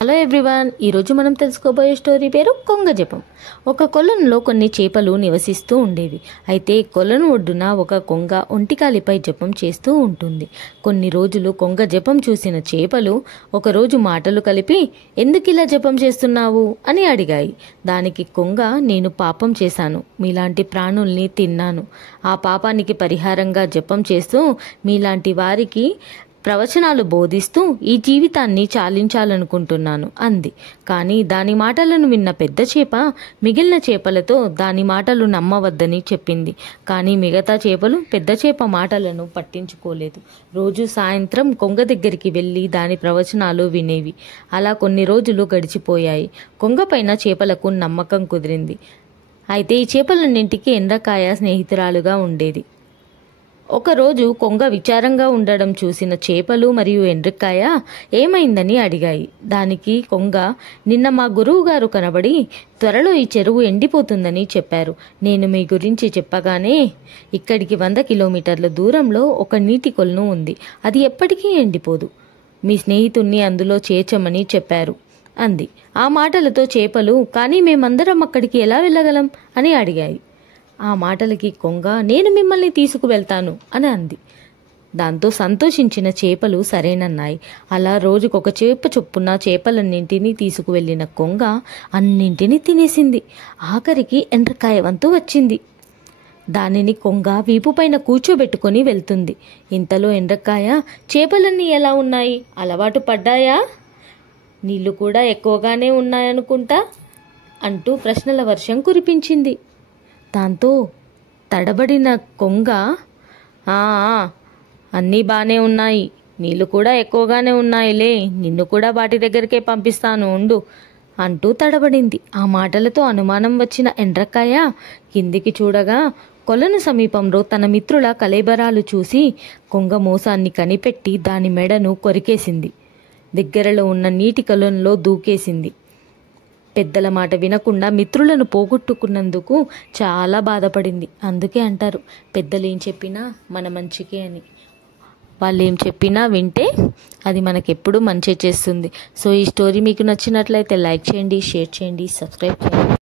Hello everyone, ఈరోజు మనం తెలుసుకోబోయే స్టోరీ పేరు కొంగ జపం. ఒక కొలనులో కొన్ని చేపలు నివసిస్తూ ఉండేవి. అయితే కొలను ఒడ్డున ఒక కొంగ ఒంటికాలిపై జపం చేస్తూ ఉంటుంది. కొన్ని రోజులు కొంగ జపం చూసిన చేపలు ఒకరోజు మాటలు కలిపి, ఎందుకు ఇలా జపం చేస్తున్నావు అని అడిగాయి. దానికి కొంగ, నేను పాపం చేశాను, మీలాంటి ప్రాణుల్ని తిన్నాను. ఆ పాపానికి పరిహారంగా జపం చేస్తూ మీలాంటి వారికి ప్రవచనాలు బోధిస్తూ ఈ జీవితాన్ని చాలించాలనుకుంటున్నాను అంది. కానీ దాని మాటలను విన్న పెద్ద చేప మిగిలిన చేపలతో దాని మాటలు నమ్మవద్దని చెప్పింది. కానీ మిగతా చేపలు పెద్ద చేప మాటలను పట్టించుకోలేదు. రోజు సాయంత్రం కొంగ దగ్గరికి వెళ్ళి దాని ప్రవచనాలు వినేవి. అలా కొన్ని రోజులు గడిచిపోయాయి. కొంగ పైన చేపలకు నమ్మకం కుదిరింది. అయితే ఈ చేపలన్నింటికి ఎండ్రకాయ స్నేహితురాలుగా ఉండేది. ఒకరోజు కొంగ విచారంగా ఉండడం చూసిన చేపలు మరియు ఎండ్రకాయ ఏమైందని అడిగాయి. దానికి కొంగ, నిన్న మా గురువు గారు కనబడి త్వరలో ఈ చెరువు ఎండిపోతుందని చెప్పారు. నేను మీ గురించి చెప్పగానే ఇక్కడికి 100 కిలోమీటర్ల దూరంలో ఒక నీటి కొలను ఉంది. అది ఎప్పటికీ ఎండిపోదు. మీ స్నేహితుణ్ణి అందులో చేర్చమని చెప్పారు అంది. ఆ మాటలతో చేపలు, కానీ మేమందరం అక్కడికి ఎలా వెళ్ళగలం అని అడిగాయి. ఆ మాటలకి కొంగ, నేను మిమ్మల్ని తీసుకువెళ్తాను అని అంది. దాంతో సంతోషించిన చేపలు సరేనన్నాయి. అలా రోజుకొక చేప చొప్పున చేపలన్నింటినీ తీసుకువెళ్ళిన కొంగ అన్నింటినీ తినేసింది. ఆఖరికి ఎండ్రకాయ వంతు వచ్చింది. దానిని కొంగ వీపు పైన కూర్చోబెట్టుకొని వెళ్తుంది. ఇంతలో ఎండ్రకాయ, చేపలన్నీ ఎలా ఉన్నాయి, అలవాటు పడ్డాయా, నీళ్లు కూడా ఎక్కువగానే ఉన్నాయనుకుంటా అంటూ ప్రశ్నల వర్షం కురిపించింది. దాంతో తడబడిన కొంగ, అన్నీ బాగానే ఉన్నాయి, నీళ్ళు కూడా ఎక్కువగానే ఉన్నాయిలే, నిన్ను కూడా వాటి దగ్గరికే పంపిస్తాను ఉండు అంటూ తడబడింది. ఆ మాటలతో అనుమానం వచ్చిన ఎండ్రకాయ కిందికి చూడగా కొలను సమీపంలో తన మిత్రుల కళేబరాలు చూసి కొంగ మోసాన్ని కనిపెట్టి దాని మెడను కొరికేసింది. దగ్గరలో ఉన్న నీటి కొలనులో దూకేసింది. పెద్దల మాట వినకుండా మిత్రులను పోగొట్టుకున్నందుకు చాలా బాధపడింది. అందుకే అంటారు, పెద్దలు ఏం చెప్పినా మన మంచికే అని. వాళ్ళు ఏం చెప్పినా వింటే అది మనకెప్పుడు మంచి చేస్తుంది. సో ఈ స్టోరీ మీకు నచ్చినట్లయితే లైక్ చేయండి, షేర్ చేయండి, సబ్స్క్రైబ్ చేయండి.